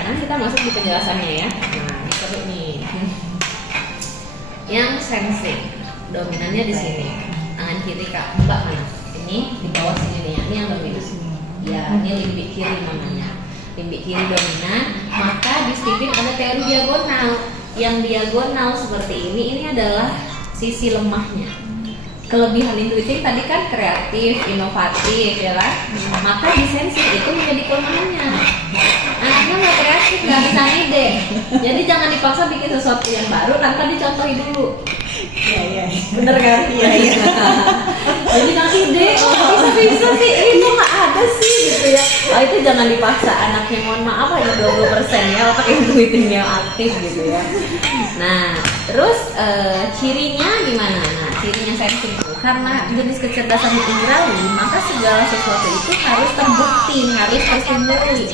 sekarang kita masuk di penjelasannya ya. Nah, ini seru nih. Yang sensing, dominannya di sini. Tangan kiri Kak, Mbak mana? Ini di bawah sini nih. Ini yang dominan. Ya, ini limbik kiri namanya. Limbik kiri dominan. Maka di Stephen ada teori diagonal. Yang diagonal seperti ini adalah sisi lemahnya. Kelebihan intuitif tadi kan kreatif, inovatif, ya kan? Maka di sensing itu menjadi kelemahannya. Anaknya nggak kreatif, nggak bisa ide. Jadi jangan dipaksa bikin sesuatu yang baru tanpa dicontohi dulu. Iya. Bener kan? Iya. Jadi jangan ide, bisa sih, ini kok nggak ada sih gitu ya. Oh, itu jangan dipaksa anaknya, mohon maaf hanya 20% ya, pakai intuitifnya aktif gitu ya. Nah, terus cirinya gimana? Nah, cirinya sensing itu karena jenis kecerdasan indrawi, maka segala sesuatu itu harus terbukti, harus tersendiri.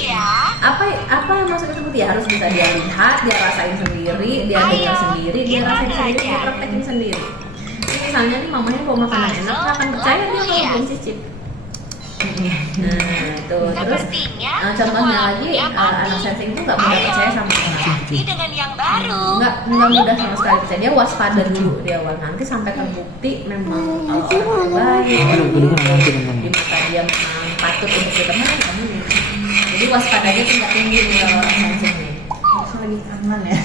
Apa yang maksudnya terbukti? Ya, harus bisa dia lihat, dia rasain sendiri, dia dengar sendiri, dia rasain sendiri, dia praktekin sendiri. Misalnya nih mamanya bawa makanan enak, nggak akan percaya dia kalau belum cicip. Nah, itu terus contohnya lagi anak sensing itu nggak mudah percaya sama orang. Dengan yang baru. Nggak mudah sama sekali percaya. Dia waspada dulu di awal, nanti sampai terbukti memang orang baik, di mata dia memang patut untuk ditemani. Jadi waspadanya tingkat tinggi nih kalau orang sensing nih. Lagi aman ya.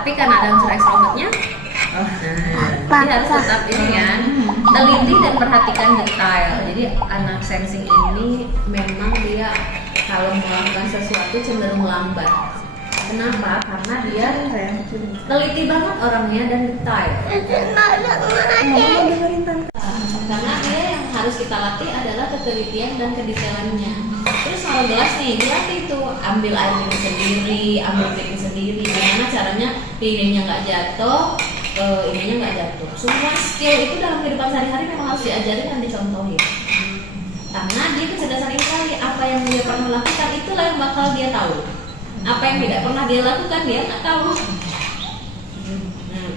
Tapi karena ada unsur ekstrovertnya, jadi harus tetap ini ya, teliti dan perhatikan detail. Jadi anak sensing ini memang dia kalau melakukan sesuatu cenderung lambat. Kenapa? Karena dia teliti banget orangnya dan detail. Karena dia yang harus kita latih adalah ketelitian dan kedetailannya. Terus kalau gelas nih, dilatih tuh ambil air minum sendiri, ambil piring sendiri. Gimana caranya piringnya nggak jatuh, ininya nggak jatuh. Semua skill itu dalam kehidupan sehari-hari memang harus diajarin dan dicontohin. Karena dia kecerdasan indrawi, apa yang dia pernah lakukan itulah yang bakal dia tahu. Apa yang tidak pernah dia lakukan dia nggak tahu.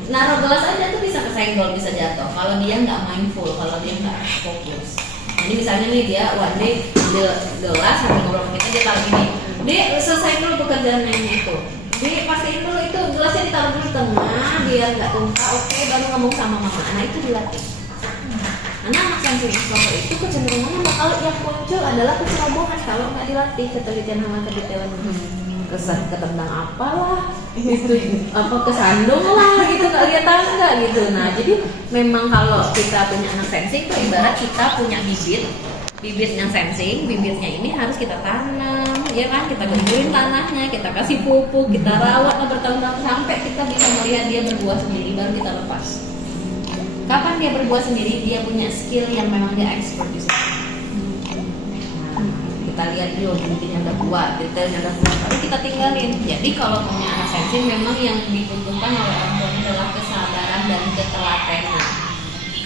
Naruh gelas aja tuh bisa kesenggol, bisa jatuh. Kalau dia nggak mindful, kalau dia nggak fokus. Ini misalnya nih dia one day gelas sambil ngobrol sama kita, dia taruh gini. Dia selesai dulu pekerjaan yang itu. Dia pastiin dulu itu gelasnya ditaruh dulu di tengah biar nggak tumpah. Oke, baru ngomong sama mama. Nah itu dilatih. Karena anak sensing extrovert itu kecenderungannya bakal yang muncul adalah kecerobohan kalau nggak dilatih ketelitian sama kedetailan. Ketendang apalah gitu, apa kesandung lah gitu, nggak lihat tangga gitu. Nah jadi memang kalau kita punya anak sensing itu ibarat kita punya bibit yang sensing, bibitnya ini harus kita tanam ya kan, kita gemburin tanahnya, kita kasih pupuk, kita rawat bertahun-tahun sampai kita bisa melihat dia berbuah sendiri, baru kita lepas. Kapan dia berbuah sendiri? Dia punya skill yang memang dia expert di situ. Kita lihat dulu bibitnya udah kuat, detailnya udah kuat, baru kita tinggalin. Jadi kalau punya anak sensing memang yang dibutuhkan oleh orang tuanya adalah kesabaran dan ketelatenan.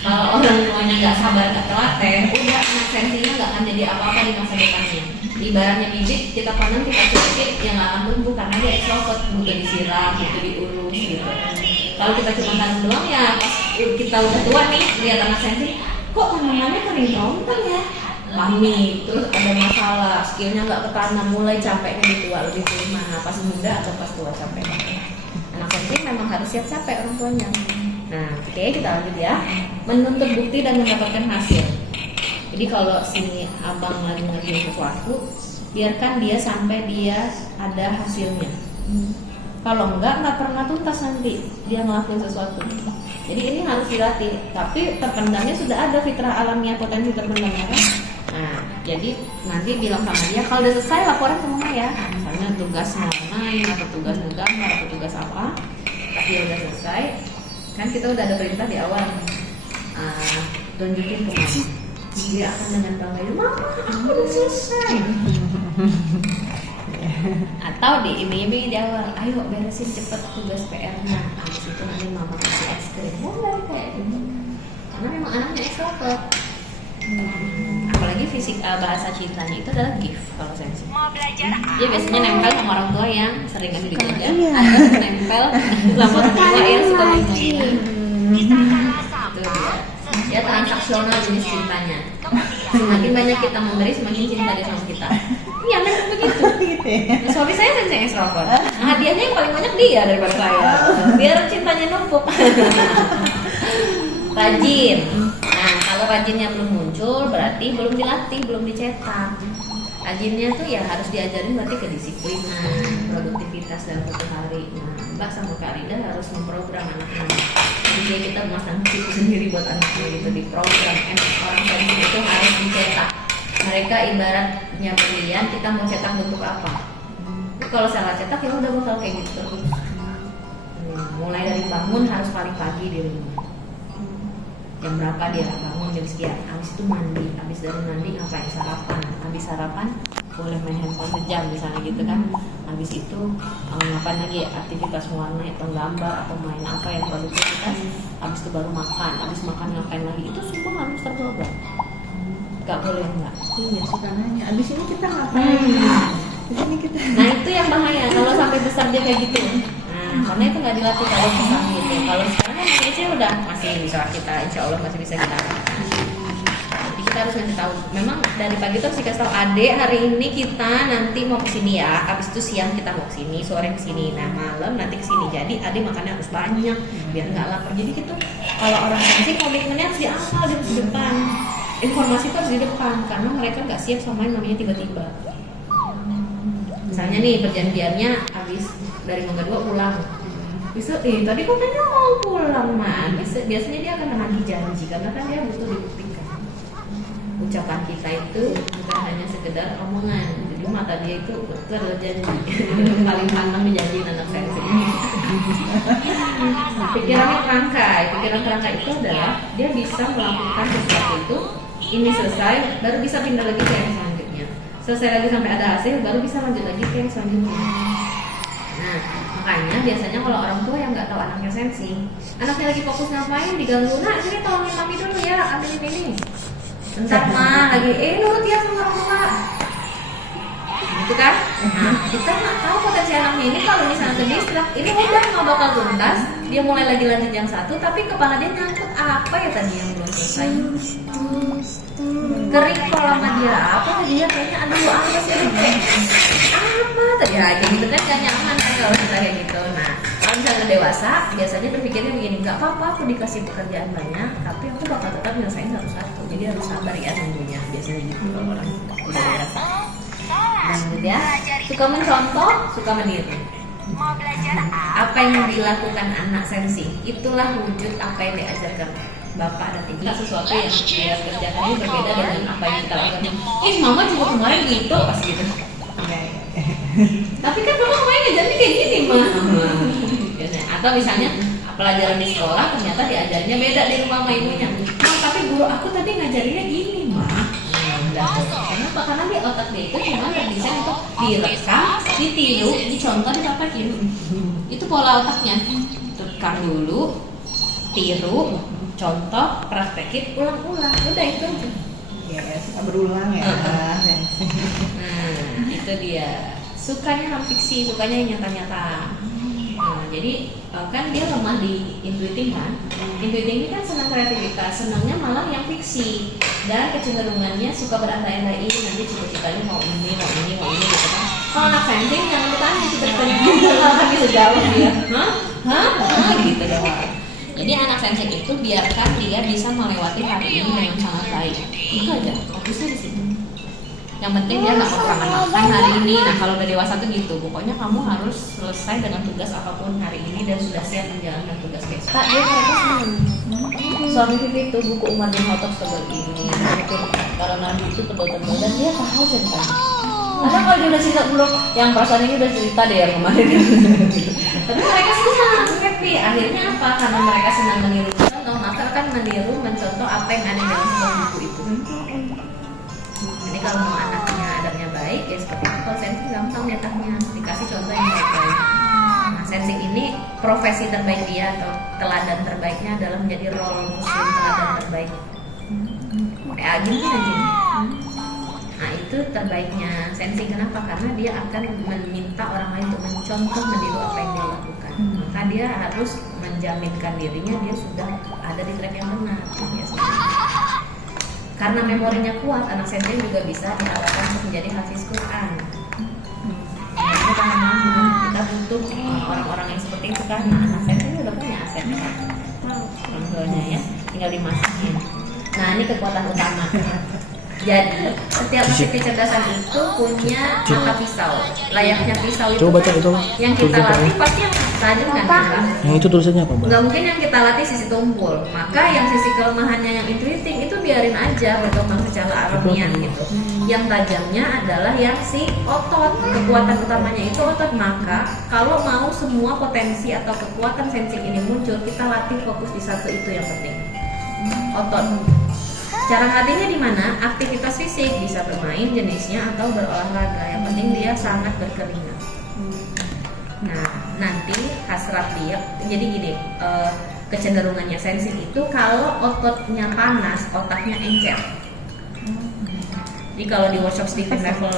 Kalau orang tuanya nggak sabar, nggak telaten, udah anak sensingnya nggak akan jadi apa-apa di masa depannya. Ibaratnya bibit kita tanam, kita cekik, yang nggak akan tumbuh karena dia extrovert, butuh disiram, butuh diurus gitu. Kalau kita cuma tanam doang ya pas kita udah tua nih lihat anak sensing, kok tanamannya kering kerontang ya, pamit, terus ada masalah, skillnya nggak ketanam, mulai capeknya di tua, lebih pilih mana, pas muda atau pas tua capek. Anak sensing memang harus siap capek orang tuanya. Nah, oke, kita lanjut ya. Menuntut bukti dan mendapatkan hasil. Jadi kalau si abang lagi ngerjain sesuatu, biarkan dia sampai dia ada hasilnya. Kalau nggak pernah tuntas nanti dia ngelakuin sesuatu. Jadi ini harus dilatih. Tapi terpendamnya sudah ada, fitrah alamiah potensi terpendamnya kan. Nah, jadi nanti bilang sama dia kalau udah selesai laporan ke mama ya. Misalnya tugas main atau tugas menggambar atau tugas apa. Tapi udah selesai, kan kita udah ada perintah di awal. Tunjukin ke mama. Dia akan dengan bangga, mama aku udah selesai. Atau diiming-iming di awal, ayo beresin cepet tugas PR-nya. Habis itu nanti mama kasih es krim. Mulai kayak gitu. Karena memang anaknya extrovert. Apalagi fisik bahasa cintanya itu adalah gift kalau sensi. Dia biasanya nempel sama orang tua yang sering kasih duit aja, atau nempel sama orang tua yang suka main-main. Dia transaksional jenis cintanya. Semakin banyak kita memberi, semakin cinta dia sama kita. Iya, memang begitu. gitu ya. Suami saya sensei extrovert. Nah, hadiahnya yang paling banyak dia daripada saya. Biar cintanya numpuk. Rajin. Nah, kalau rajinnya belum muncul, berarti belum dilatih, belum dicetak. Rajinnya tuh ya harus diajarin berarti kedisiplinan, produktivitas dalam satu hari. Nah, Mbak sama Kak Rida harus memprogram anaknya. Jadi kita memasang chip sendiri buat anaknya gitu, di program. Orang sensi itu harus dicetak. Mereka ibaratnya berlian, kita mau cetak bentuk apa? Kalau salah cetak ya udah bakal kayak gitu terus. Mulai dari bangun harus paling pagi di rumah. Jam berapa dia bangun, jam sekian. Habis itu mandi, habis dari mandi ngapain, sarapan. Habis sarapan boleh main handphone sejam misalnya gitu kan. Habis itu ngapain lagi, aktivitas mewarnai atau gambar atau main apa yang produktivitas. Habis itu baru makan, habis makan ngapain lagi, itu semua harus terprogram. Gak boleh enggak. Iya, suka nanya. Abis ini kita ngapain? Abis ini kita. Nah itu yang bahaya kalau sampai besar dia kayak gitu. Nah, karena itu nggak dilatih kalau besar gitu. Kalau sekarang kan kecil udah masih bisa kita, insya Allah masih bisa kita. Tapi kita harus ngasih tahu. Memang dari pagi tuh harus dikasih tahu, adek hari ini kita nanti mau kesini ya. Habis itu siang kita mau kesini, sore kesini. Nah malam nanti kesini. Jadi adek makannya harus banyak biar nggak lapar. Jadi gitu. Kalau orang sensi komitmennya harus di awal, di depan. Informasi itu harus di depan karena mereka nggak siap sama yang namanya tiba-tiba. Misalnya nih perjanjiannya habis dari Mangga 2 pulang. Bisa, tadi kok katanya mau pulang mah. Biasanya dia akan menagih janji karena kan dia butuh dibuktikan. Ucapan kita itu bukan hanya sekedar omongan. Jadi mata dia itu betul janji. Paling pantang dijanjiin anak sensi. Pikirannya kerangkai. Pikiran kerangkai itu adalah dia bisa melakukan sesuatu itu. Ini selesai, baru bisa pindah lagi ke yang selanjutnya. Selesai lagi sampai ada hasil, baru bisa lanjut lagi ke yang selanjutnya. Nah, makanya biasanya kalau orang tua yang nggak tahu anaknya sensi, anaknya lagi fokus ngapain, diganggu, nah sini tolongin mami dulu ya, ambilin ini. Bentar mah, lagi, nurut ya sama orang tua. Gitu kan? Nah, kita nggak tahu potensi anaknya ini kalau misalnya ke distrak, ini udah nggak bakal tuntas, dia mulai lagi lanjut yang satu, tapi kepala dia nyangkut apa ya tadi yang belum selesai. Kering kalau sama dia apa tadi ya, kayaknya aduh apa sih apa tadi ya gitu kan, gak nyaman kan kalau kita kayak gitu. Nah kalau misalnya dewasa biasanya berpikirnya begini, nggak apa-apa aku dikasih pekerjaan banyak tapi aku bakal tetap nyelesain satu-satu, jadi harus sabar ya nunggunya, biasanya gitu kalau orang udah dewasa. Lanjut ya, suka mencontoh, suka meniru. Apa yang dilakukan anak sensi itulah wujud apa yang diajarkan bapak dan ibu. Sesuatu yang dia kerjakan ini berbeda dengan apa yang kita lakukan. Mama juga kemarin gitu, pas gitu. Tapi kan mama kemarin ngajarnya kayak gini mah. Atau misalnya pelajaran di sekolah ternyata diajarnya beda di rumah sama ibunya. Tapi guru aku tadi ngajarinnya gini mah. Kenapa? Karena di otak dia itu cuma terdesain untuk direkam, ditiru, dicontoh, dipraktekin. Itu pola otaknya. Rekam dulu, tiru, contoh, praktekin, ulang-ulang. Udah itu aja. Ya, suka berulang ya. Nah, itu dia. Sukanya non fiksi, sukanya yang nyata-nyata. Nah, jadi kan dia lemah di intuiting kan. Intuiting ini kan senang kreativitas, senangnya malah yang fiksi. Dan kecenderungannya suka berandai-andai, nanti cita-citanya mau ini gitu kan. Kalau anak sensing jangan ditanya cita-citanya apa bisa jawab dia. Hah? Gitu doang. Jadi anak sensing itu biarkan dia bisa melewati hari ini dengan sangat baik. Itu aja, fokusnya di situ. Yang penting dia nggak kekurangan makan hari ini. Nah kalau udah dewasa tuh gitu, pokoknya kamu harus selesai dengan tugas apapun hari ini dan sudah siap menjalankan tugas besok. Kak, dia ternyata senang. Suami Vivi itu buku Umar bin Khattab tebal ini, buku para nabi itu tebal-tebal dan dia tahu cerita. Karena kalau dia udah cerita dulu, yang perasaan ini udah cerita deh yang kemarin. Tapi mereka senang, happy. Akhirnya apa? Karena mereka senang meniru contoh, maka akan meniru, mencontoh apa yang ada dalam sebuah buku itu. Jadi kalau mau anaknya adabnya baik, ya seperti itu. Kalau sensing gampang nyetaknya, dikasih contoh yang baik-baik. Nah, sensing ini profesi terbaik dia atau teladan terbaiknya adalah menjadi role muslim teladan terbaik. Kayak Agim kan Agim. Nah itu terbaiknya sensing. Kenapa? Karena dia akan meminta orang lain untuk mencontoh, meniru apa yang dia lakukan. Maka dia harus menjaminkan dirinya dia sudah ada di track yang benar. Biasanya. Karena memorinya kuat, anak sensing juga bisa diharapkan untuk menjadi hafiz Quran. Kita butuh orang-orang yang seperti itu kan. Nah, anak saya kan udah punya aset kan, orang tuanya ya, tinggal dimasukin. Nah, ini kekuatan utama. Jadi setiap aset kecerdasan itu punya mata pisau. Layaknya pisau itu Coba baca itu. yang kita latih pasti yang tajam kan kita. Yang itu tulisannya apa, Mbak? Nggak mungkin yang kita latih sisi tumpul. Maka yang sisi kelemahannya yang intuitif itu biarin aja berkembang secara alamiah gitu. Yang tajamnya adalah yang si otot. Kekuatan utamanya itu otot. Maka kalau mau semua potensi atau kekuatan sensing ini muncul, kita latih fokus di satu, itu yang penting. Otot. Cara ngelatihnya di mana? Aktivitas fisik, bisa bermain jenisnya atau berolahraga. Yang penting dia sangat berkeringat. Nah, nanti hasrat dia, jadi gini, kecenderungannya sensing itu kalau ototnya panas, otaknya encer. Jadi kalau di workshop Stephen level,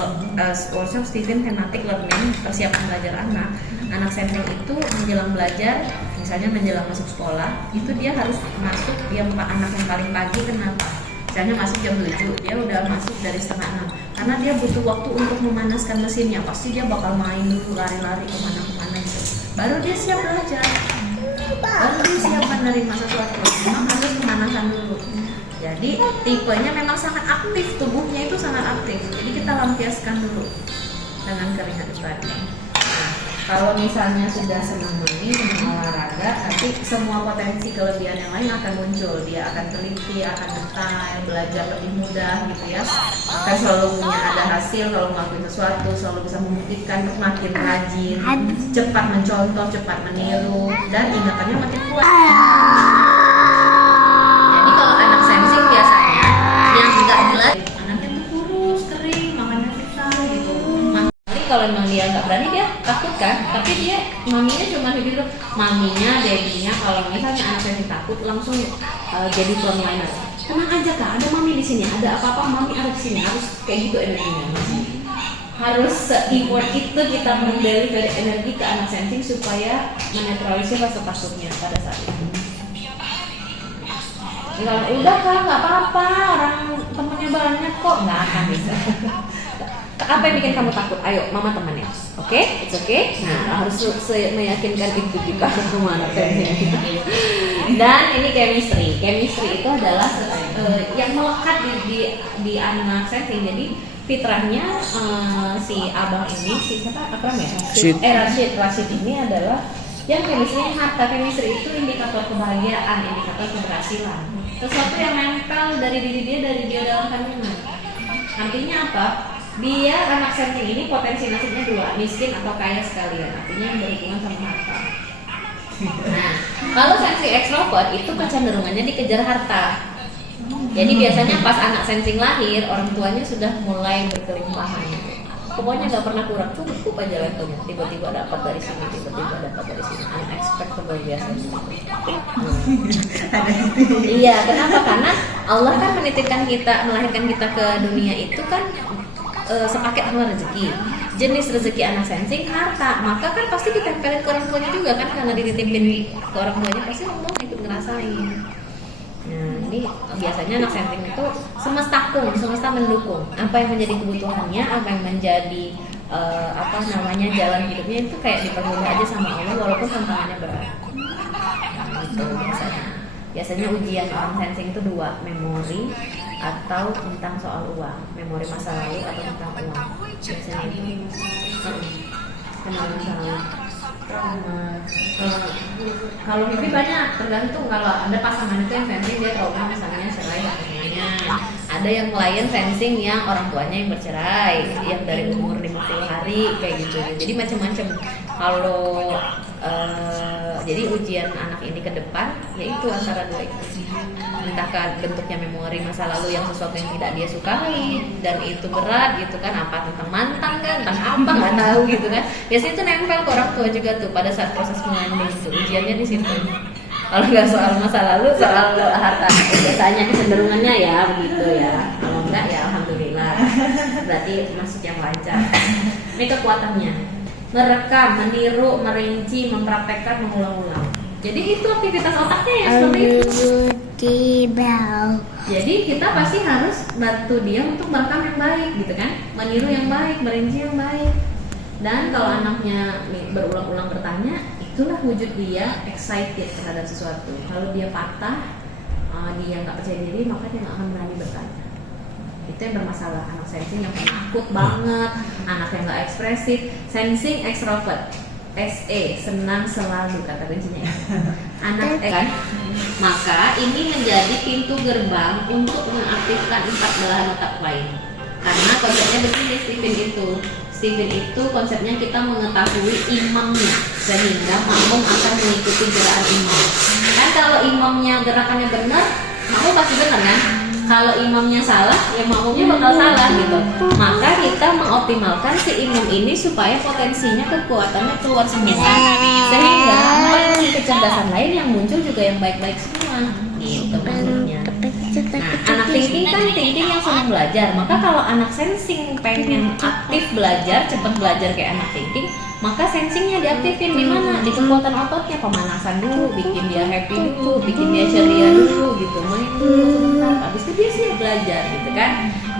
workshop Stephen thematic learning, persiapan belajar anak sensing itu menjelang belajar, misalnya menjelang masuk sekolah, itu dia harus masuk, yang anak yang paling pagi. Kenapa? Misalnya masuk jam 7, dia udah masuk dari setengah 6 karena dia butuh waktu untuk memanaskan mesinnya. Pasti dia bakal main dulu, lari-lari kemana-kemana gitu. Baru dia siap belajar, baru dia siap menerima sesuatu. Memang harus pemanasan dulu. Jadi tipenya memang sangat aktif, tubuhnya itu sangat aktif. Jadi kita lampiaskan dulu dengan keringat itu tadi. Nah, kalau misalnya sudah senang main, senang olahraga, nanti semua potensi kelebihan yang lain akan muncul. Dia akan teliti, akan detail, belajar lebih mudah gitu ya. Akan selalu punya ada hasil kalau melakukan sesuatu, selalu bisa membuktikan, makin rajin, cepat mencontoh, cepat meniru, dan ingatannya makin kuat. Jadi kalau anak sensing biasanya yang nggak jelas, anaknya tuh kurus, kering, makannya susah gitu. Kalau memang dia nggak berani, dia takut kan, tapi dia maminya cuma gitu, maminya, daddy-nya. Kalau misalnya anak saya takut, langsung jadi frontliner. Tenang aja kak, ada mami di sini, ada apa-apa mami ada di sini, harus kayak gitu energinya. Harus se-effort itu kita mendeliver energi ke anak sensing supaya menetralisir rasa takutnya pada saat itu. Kalau udah kak, nggak apa-apa, orang temennya banyak kok, nggak akan bisa. Apa yang bikin kamu takut? Ayo, mama temannya. Oke? It's okay? Nah, harus meyakinkan itu juga sama anak sensing. Dan ini chemistry. Chemistry itu adalah yang melekat di anak sensing. Jadi fitrahnya si abang ini, si siapa? Akram ya? Rashid ini adalah yang chemistry harta. Chemistry itu indikator kebahagiaan, indikator keberhasilan. Sesuatu yang nempel dari diri dia, dari dia dalam kandungan. Artinya apa? Dia anak sensing ini potensi nasibnya dua, miskin atau kaya sekalian, artinya yang berhubungan sama harta. Nah, kalau sensing ekstrovert itu kecenderungannya dikejar harta. Jadi biasanya pas anak sensing lahir, orang tuanya sudah mulai berkelimpahan. Pokoknya nggak pernah kurang, cukup aja levelnya. Tiba-tiba dapat dari sini, tiba-tiba dapat dari sini. Unexpectable biasanya. Iya, kenapa? Karena Allah kan menitipkan kita, melahirkan kita ke dunia itu kan sepaket sama rezeki. Jenis rezeki anak sensing harta, maka kan pasti ditempelin ke orang tuanya juga kan, karena dititipin ke orang tuanya pasti Allah ikut ngerasain. Nah, ini biasanya anak sensing itu semesta mendukung apa yang menjadi kebutuhannya, apa yang menjadi jalan hidupnya itu kayak dipermudah aja sama Allah walaupun tantangannya berat. Nah, itu biasanya ujian orang sensing itu dua, memori atau tentang soal uang, memori masa lalu atau tentang uang. Biasanya itu memori masa lalu. Kalau Vivi banyak, tergantung. Kalau ada pasangan itu yang sensing, dia trauma misalnya cerai atau semuanya. Ada yang klien sensing yang orang tuanya yang bercerai, yang dari umur 50 hari kayak gitu. Jadi macam-macam. Kalau jadi ujian anak ini ke depan yaitu antara dua itu. Entah bentuknya memori masa lalu yang sesuatu yang tidak dia sukai dan itu berat gitu kan, apa tentang mantan kan, tentang apa nggak tahu gitu kan. Biasanya itu nempel ke orang tua juga tuh pada saat proses mengandung itu. Ujiannya di situ. Kalau nggak soal masa lalu, soal harta. Biasanya kecenderungannya ya begitu ya. Kalau enggak ya alhamdulillah. Berarti masuk yang lancar. Ini kekuatannya. Merekam, meniru, merinci, mempraktekkan, mengulang-ulang. Jadi itu aktivitas otaknya ya seperti itu. Jadi kita pasti harus bantu dia untuk merekam yang baik gitu kan, meniru yang baik, merinci yang baik. Dan kalau anaknya berulang-ulang bertanya, itulah wujud dia excited terhadap sesuatu. Kalau dia patah, dia nggak percaya diri, maka dia nggak akan berani bertanya. Itu yang bermasalah. Anak sensing yang penakut banget, anak yang nggak ekspresif, sensing extrovert, SE, senang selalu kata kuncinya. Anak kan, maka ini menjadi pintu gerbang untuk mengaktifkan 4 belahan otak lain. Karena konsepnya begini, Steven itu konsepnya kita mengetahui imamnya sehingga makmum akan mengikuti gerakan imam. Kan kalau imamnya gerakannya benar, makmum pasti benar kan? Kalau imamnya salah, ya makmumnya bakal salah gitu. Maka kita mengoptimalkan si imam ini supaya potensinya, kekuatannya keluar semua, sehingga kecerdasan lain yang muncul juga yang baik-baik semua. Gitu maksudnya. Nah, anak thinking kan thinking yang senang belajar. Maka kalau anak sensing pengen aktif belajar, cepat belajar kayak anak thinking, maka sensingnya diaktifin di mana? Di kekuatan ototnya, pemanasan dulu, bikin dia happy dulu, bikin dia ceria dulu gitu, main dulu sebentar. Habis itu dia siap belajar gitu kan.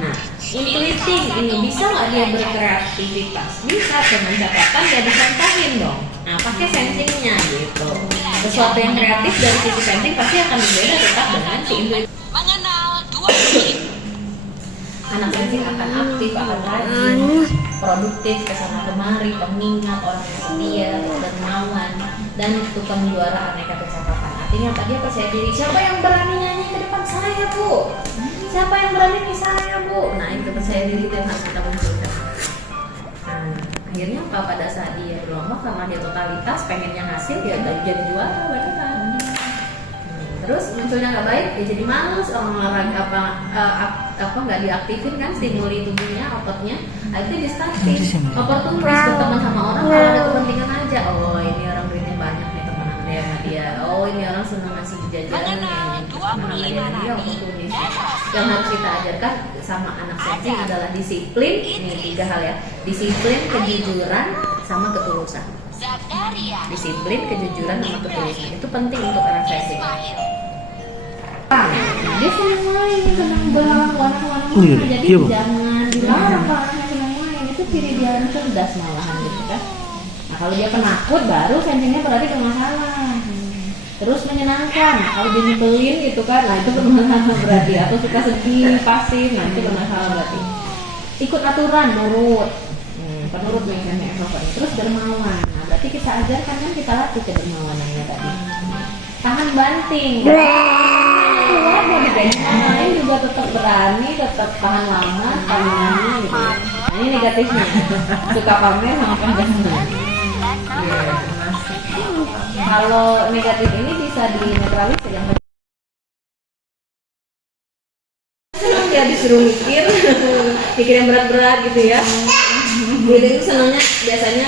Nah, intuiting ini bisa nggak dia berkreativitas? Bisa, dengan catatan dia dicontohin dong. Nah, pakai sensingnya gitu. Sesuatu yang kreatif dari sisi sensing pasti akan berbeda tetap dengan si intuitif. Mengenal 2 kunci. Anak sensing akan aktif, akan rajin, produktif, kesana kemari, pengingat, orang yang setia, dermawan, dan tukang juara aneka pencapaian. Artinya apa? Dia percaya diri. Siapa yang berani nyanyi ke depan saya, Bu? Siapa yang berani nih saya, Bu? Nah, itu percaya diri itu yang harus kita munculkan. Nah, akhirnya apa? Pada saat dia berlomba, karena dia totalitas, pengennya hasil, dia jadi juara, berarti kan. Terus munculnya nggak baik, dia jadi males, orang olahraga apa nggak diaktifin kan, stimuli tubuhnya, ototnya, akhirnya dia statis, oportunis, berteman sama orang kalau ada kepentingan aja. Oh, ini orang duitnya banyak nih, temenan dia sama dia. Oh, ini orang senang ngasih jajanan nih, temenan dia oportunis. Yang harus kita ajarkan sama anak sensing adalah disiplin. Ini 3 hal ya: disiplin, kejujuran, sama ketulusan. Disiplin, kejujuran, sama ketulusan itu penting untuk anak sensing. Dia senang main, senang bang, warna-warna, jadi jangan dilarang kalau anaknya senang main. Itu ciri dia cerdas malahan gitu kan. Nah, kalau dia penakut baru sensingnya berarti bermasalah. Terus menyenangkan, kalau dia nyebelin gitu kan, nah itu bermasalah berarti. Atau suka sedih, pasif, nah itu bermasalah berarti. Ikut aturan, penurut nih kan extrovert. Terus dermawan, nah berarti kita ajarkan kan, kita latih kedermawanannya tadi. Tahan banting, keluar mau dibencain juga tetap berani, tetap tahan lama, tahanannya gitu. Nah ini negatifnya, suka pamer sama penjelasan. Kalau negatif ini bisa dinetralisir, yang senang dia disuruh mikir yang berat-berat gitu ya. Dia itu senangnya biasanya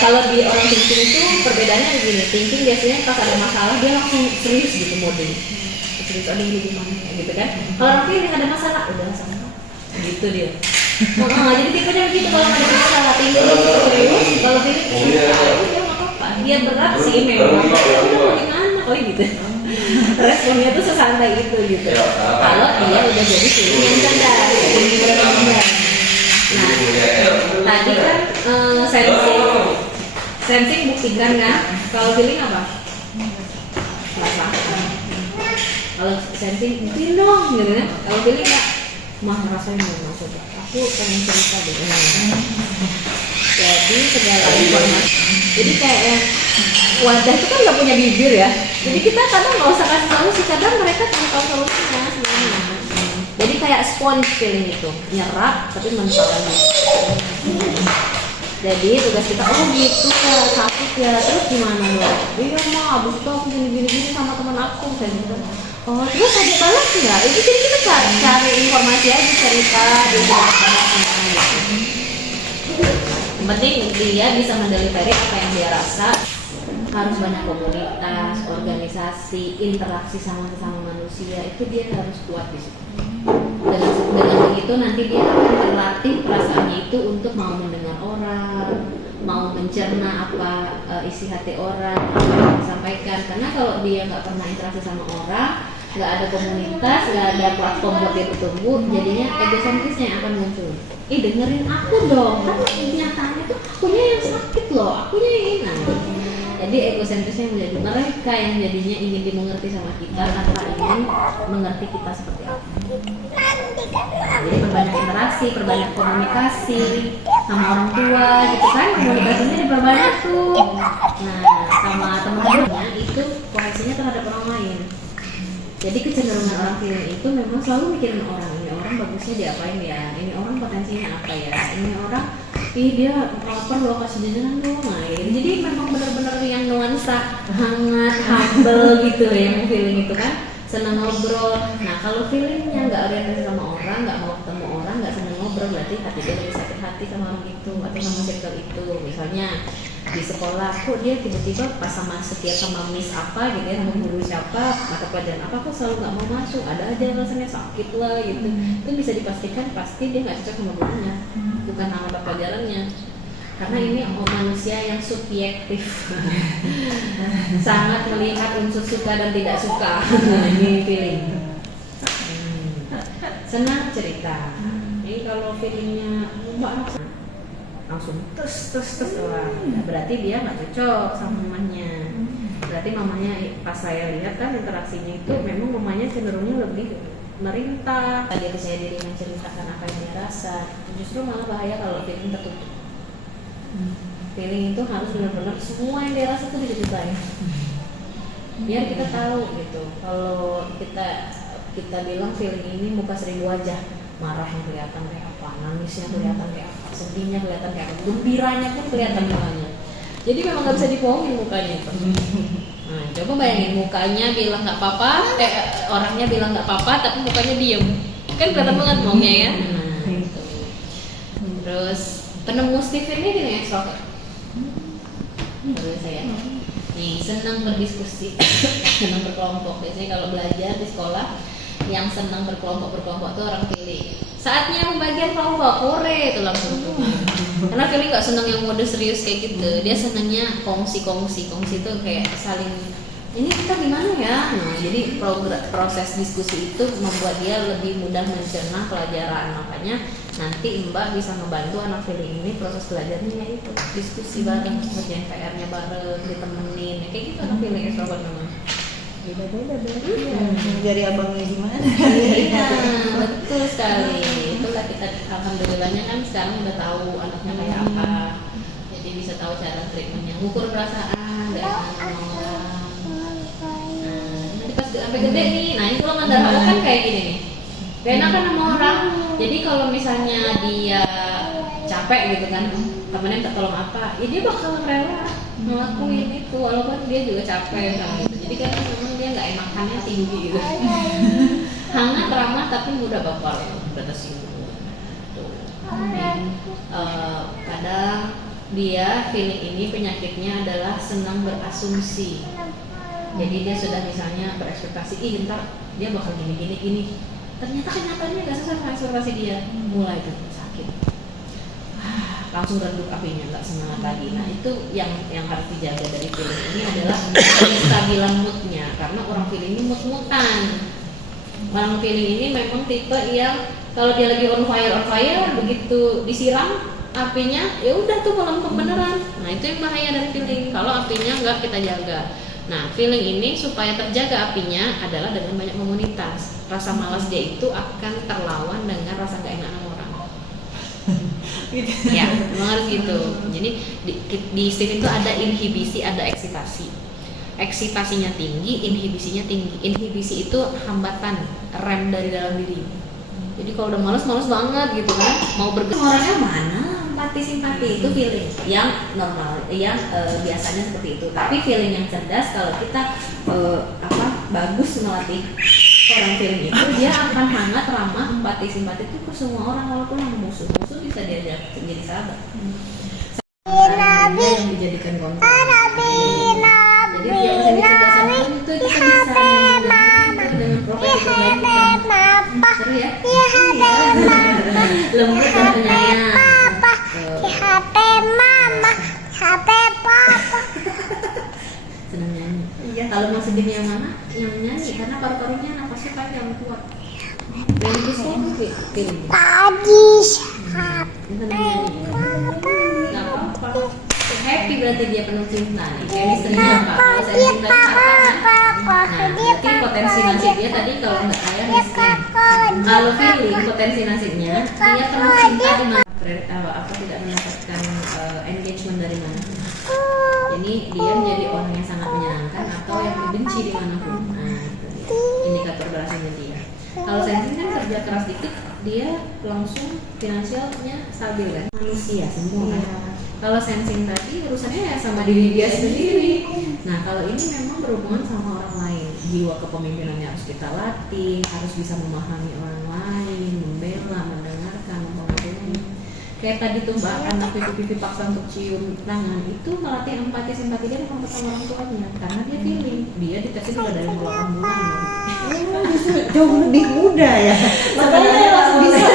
kalau di orang thinking itu perbedaannya begini. Thinking biasanya pas ada masalah dia langsung serius gitu mode. Serius, ada ini gimana gitu kan. Kalau orang feeling ada masalah udah sama gitu dia. Jadi tipenya begitu, kalau ada masalah tinggal gitu serius, kalau feeling ya nggak apa-apa. Dia berat sih memang. Mau gimana? Oh gitu. Responnya tuh sesantai itu gitu. Kalau dia udah jadi feeling yang cerdas, feeling benar. Nah, tadi kan sensing buktikan kan. Kalau feeling apa? Kalau sensing buktiin dong gitu kan. Kalau feeling nggak, mah rasanya mau masuk. Aku pengen cerita deh. Jadi segala informasi. Jadi kayak wadah itu kan nggak punya bibir ya. Jadi kita kadang nggak usah kasih solusi, kadang mereka cuma tahu solusinya sebenarnya. Jadi kayak sponge feeling itu, nyerap tapi mental. Jadi tugas kita, oh gitu ya, sakit ya, terus gimana loh? Iya mah, abis itu aku gini sama teman aku, kayak gitu. Oh terus ada balas nggak? Itu jadi kita cari informasi aja, cerita, dijelaskan semuanya gitu. Yang penting dia bisa mendelivery apa yang dia rasa. Harus banyak komunitas, organisasi, interaksi sama manusia, itu dia harus kuat di situ. Dengan begitu nanti dia akan terlatih perasaannya itu untuk mau mendengar orang, mau mencerna apa isi hati orang, apa yang disampaikan. Karena kalau dia nggak pernah interaksi sama orang, nggak ada komunitas, nggak ada platform buat dia bertumbuh, jadinya egosentrisnya yang akan muncul. Dengerin aku dong, kan kenyataannya tuh akunya yang sakit loh, akunya yang ini. Jadi egosentrisnya yang menjadi mereka yang jadinya ingin dimengerti sama kita tanpa ingin mengerti kita seperti apa. Jadi perbanyak interaksi, perbanyak komunikasi sama orang tua gitu kan, komunikasinya diperbanyak tuh. Nah, sama teman-temannya itu koneksinya terhadap orang lain. Jadi kecenderungan orang feeling itu memang selalu mikirin orang, ini orang bagusnya diapain ya, ini orang potensinya apa ya, ini orang dia lapar lo kasih jajanan dong. Nah, gitu. Jadi memang benar-benar yang nuansa hangat, humble gitu yang feeling itu kan, senang ngobrol. Nah, kalau feelingnya nggak orientasi sama orang, nggak mau ketemu orang, nggak senang ngobrol, berarti hati dia lebih sakit hati sama orang itu atau sama circle itu. Misalnya di sekolah, kok dia tiba-tiba pas setia sama miss apa gitu ya, sama guru siapa, mata pelajaran apa, kok selalu nggak mau masuk, ada aja rasanya sakit lah gitu. Itu bisa dipastikan pasti dia nggak cocok sama gurunya, bukan sama mata pelajarannya. Karena ini manusia yang subjektif, sangat melihat unsur suka dan tidak suka. Ini feeling. Senang cerita. Jadi kalau feelingnya mbak langsung terus berarti dia nggak cocok sama mamanya. Berarti mamanya pas saya lihat kan interaksinya itu memang mamanya cenderungnya lebih merintah. Dia percaya diri menceritakan apa yang dia rasa. Justru malah bahaya kalau feeling tertutup. Feeling itu harus benar-benar semua yang dia rasa itu diceritain. Biar kita tahu gitu. Kalau kita bilang feeling ini muka seribu wajah, marah yang kelihatan kayak apa, nangisnya kelihatan kayak apa, sedihnya kelihatan kayak apa, gembiranya pun kelihatan mukanya. Jadi memang nggak bisa dibohongin mukanya itu. Nah, coba bayangin mukanya bilang nggak apa-apa, orangnya bilang nggak apa-apa, tapi mukanya diem, kan kelihatan banget maunya ya. Nah, gitu. Terus penemu Stephen ini gini extrovert. Menurut saya, nih senang berdiskusi, senang berkelompok. Biasanya kalau belajar di sekolah, yang senang berkelompok tuh orang feeling. Saatnya pembagian kelompok, kore itu langsung tuh. Karena feeling nggak senang yang mode serius kayak gitu. Dia senangnya kongsi itu kayak saling. Ini kita gimana ya? Nah, jadi proses diskusi itu membuat dia lebih mudah mencerna pelajaran. Makanya nanti Mbak bisa ngebantu anak feeling ini proses belajarnya itu diskusi bareng, ngerjain PR-nya bareng, ditemenin, kayak gitu anak feeling extrovert memang. Beda-beda berarti ya. Dari abangnya gimana? Iya, betul sekali. Itulah kita alhamdulillahnya kan sekarang udah tahu anaknya kayak apa. Jadi bisa tahu cara treatmentnya, ngukur perasaan, gak enak sama orang. Nanti pas sampai gede nih, nah ini kalau mandar kan kayak gini nih. Gak enak kan sama orang. Jadi kalau misalnya dia capek gitu kan, temennya minta tolong apa, ya dia bakal rela ngelakuin itu walaupun dia juga capek kan gitu. Jadi kan memang dia nggak enakannya tinggi gitu. Hangat, ramah tapi mudah baper, mudah tersinggung. Tuh. Kadang dia feeling ini penyakitnya adalah senang berasumsi. Jadi dia sudah misalnya berekspektasi, ntar dia bakal gini. Ternyata kenyataannya nggak sesuai sama ekspektasi dia. Mulai tuh sakit. Langsung redup apinya, nggak semangat lagi. Nah itu yang harus dijaga dari feeling ini adalah kestabilan moodnya, karena orang feeling ini mood-moodan. Orang feeling ini memang tipe yang kalau dia lagi on fire, begitu disiram apinya, ya udah tuh melempem beneran. Nah itu yang bahaya dari feeling. Kalau apinya nggak kita jaga. Nah feeling ini supaya terjaga apinya adalah dengan banyak komunitas. Rasa malas dia itu akan terlawan dengan rasa nggak enak sama orang. Ya, memang harus gitu. Jadi di Stephen itu ada inhibisi, ada eksitasi. Eksitasinya tinggi, inhibisinya tinggi. Inhibisi itu hambatan, rem dari dalam diri. Jadi kalau udah malas banget gitu kan, mau bergerak orangnya mana? Simpati itu feeling yang normal, yang biasanya seperti itu. Tapi feeling yang cerdas kalau kita bagus melatih orang feeling itu, dia akan hangat, ramah, simpati itu ke semua orang walaupun yang musuh bisa diajak jadi sahabat. Yang dijadikan konten. Jadi dia bisa dicerdasan itu kita bisa dengan profesi terbaik kita. Seru ya? Lembut dan penyayang. HP mama, HP papa. sedang nyanyi. Iya. Kalau mau sedih yang mana? Yang nyanyi, karena paru-parunya napasnya panjang kuat. Yang bisa pilih. Ini sedang nyanyi. Nggak apa-apa. Happy berarti dia penuh cinta nih. Chemistry-nya apa? Kalau saya cinta harta. Nah, berarti potensi nasib dia tadi kalau nggak kaya miskin. Kalau feeling potensi nasibnya dia penuh cinta di mana? Apa tidak mendapatkan engagement dari mana? Jadi dia menjadi orang yang sangat menyenangkan atau yang dibenci dimanapun. Nah, itu dia. Indikator berhasilnya dia. Kalau sensing kan kerja keras dikit, dia langsung finansialnya stabil kan? Manusia semua kan? Kalau sensing tadi urusannya ya sama diri dia sendiri. Nah kalau ini memang berhubungan sama orang lain. Jiwa kepemimpinannya harus kita latih, harus bisa memahami orang lain, membela, mendengarkan, mempengaruhi. Kayak tadi tuh Mbak, anak pipi-pipi paksa untuk cium tangan, itu melatih empati simpati dia sama orang tuanya. Karena dia feeling, dia dikasih udah dari 8 bulan. Jauh lebih muda ya. Sebenarnya langsung bisa.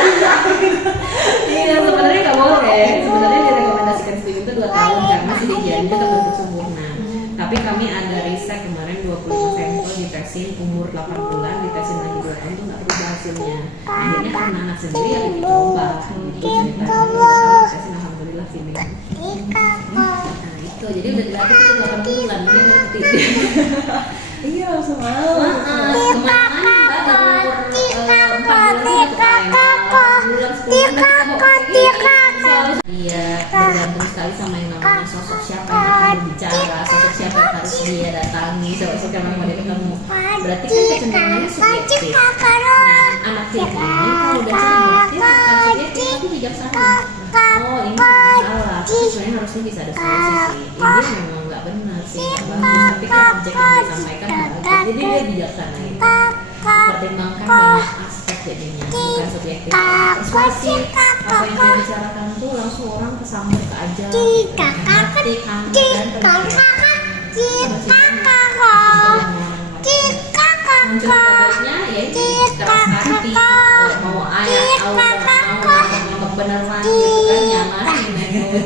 Iya, sebenarnya nggak boleh. Sebenarnya direkomendasikan studi itu 2 tahun karena masih dijamin tetap bentuk sempurna. Tapi kami ada riset kemarin 25 sampel ditesin umur 8 bulan, ditesin lagi 2 tahun tuh nggak berubah hasilnya. Akhirnya karena anak sendiri yang dicoba. Ditesin alhamdulillah feeling. Nah itu, jadi udah dilatih itu 8 bulan, ini ngerti. Iya langsung mau. Kemana Mbak dari umur 4 bulan udah kepain, bulan 10 bulan kita Iya, bergantung sekali sama yang namanya sosok siapa yang akan berbicara, sosok siapa yang harus dia datangi, sosok yang mau dia ketemu. Berarti kan kecenderungannya subjektif. Nah, anak film ini kalau udah cerdas, dia bukan subjektif tapi bijaksana. Oh ini salah, tapi sebenarnya harusnya bisa ada solusi sih. Ini memang nggak benar sih, nggak bagus. Tapi kan objek yang disampaikan bagus, jadi dia bijaksana itu. Pertimbangkan banyak aspek jadinya, bukan subjektif. Persuasif, apa yang dia bicarakan tuh langsung orang kesambut ke aja. Hati, hangat dan muncul kabarnya ya itu keras hati, mau ayat, mau beneran gitu kan nyaman,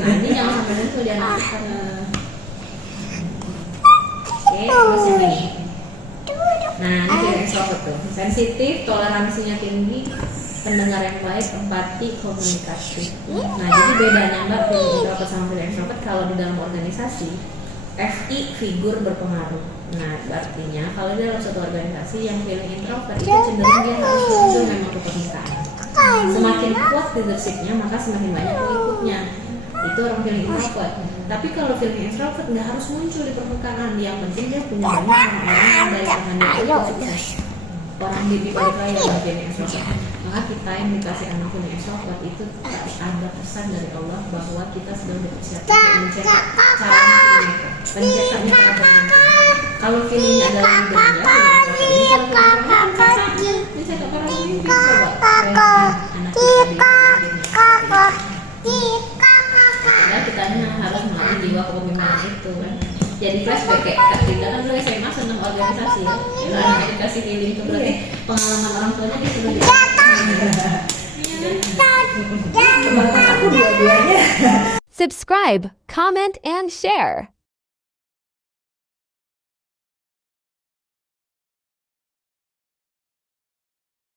nanti jangan sampai itu dia nakal. Oke, terus yang ini. Nah, ini feeling extrovert tuh, sensitif, toleransinya tinggi, pendengar yang baik, empati, komunikasi. Nah, jadi bedanya Mbak feeling introvert sama feeling extrovert kalau di dalam organisasi, FI figur berpengaruh. Nah, artinya kalau di dalam suatu organisasi yang feeling introvert itu cenderung dia harus muncul memang ke permukaan. Semakin kuat leadershipnya, maka semakin banyak pengikutnya. Itu orang feeling introvert. Tapi kalau feeling extrovert nggak harus muncul di permukaan. Yang penting dia punya banyak orang yang dari tangan dia itu sukses. Orang di balik layar bagian extrovert. Maka kita yang dikasih anak feeling extrovert itu ada pesan dari Allah bahwa kita sedang bersiap-siap mencetak calon pencetaknya para pemimpin. Kalau feelingnya adalah leadernya, ini kalau feelingnya mencetak para pemimpin. Coba anak kita padahal kita harus melatih jiwa kepemimpinan itu kan. Jadi flashback kayak Kak Dinda kan dulu SMA senang organisasi ya. Kalau anak dikasih feeling itu berarti pengalaman orang tuanya dia sudah Aku dua-duanya. Subscribe, comment, and share.